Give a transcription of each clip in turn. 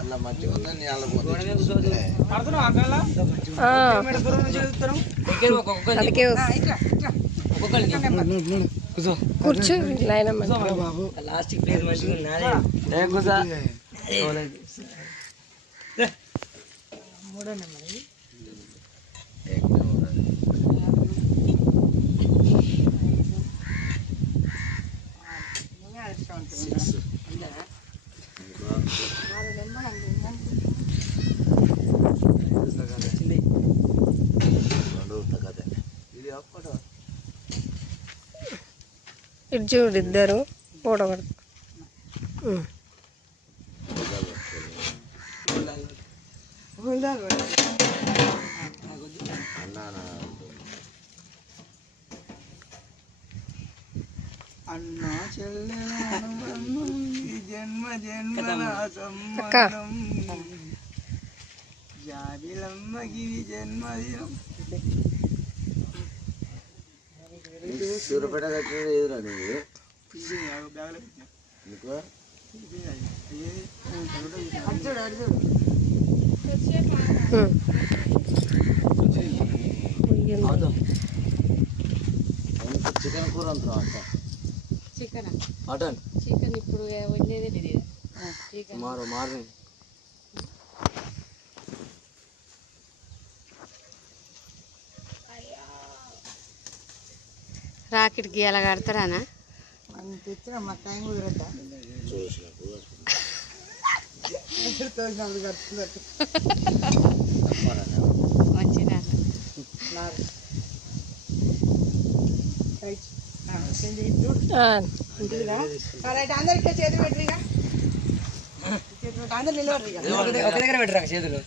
అలా మంచిగా ఉందని అలా కూర్చో లాస్టిక్ ప్లేస్ మంచిగా మూడో నెంబర్ ఇటు చూడు ఇద్దరు ఫోటో పడతారు అన్నా చెల్లెలు జన్మ జన్మల జాబిలమ్మకి జన్మదినం సూరపేట కట్టినది ఎదురా నువ్వు చికెన్ కూర అంటున్నావు అంట చికెన్ మటన్ చికెన్ ఇప్పుడు వండేది మార్నింగ్ రాకెట్కి ఎలా కడతారానా తెచ్చిన మా టైం కుదరద్దా మంచిగా అందరికీ చేతి పెట్టిగా అందరు నిలబడరు ఒక దగ్గర పెట్టరా చేతులు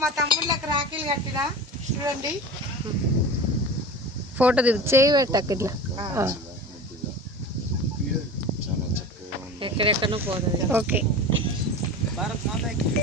మా తమ్ముళ్ళకి రాఖీలు కట్టినా చూడండి ఫోటో దిగు చేయి పెట్టాక ఇట్లా ఎక్కడెక్కడో పోతుంది ఓకే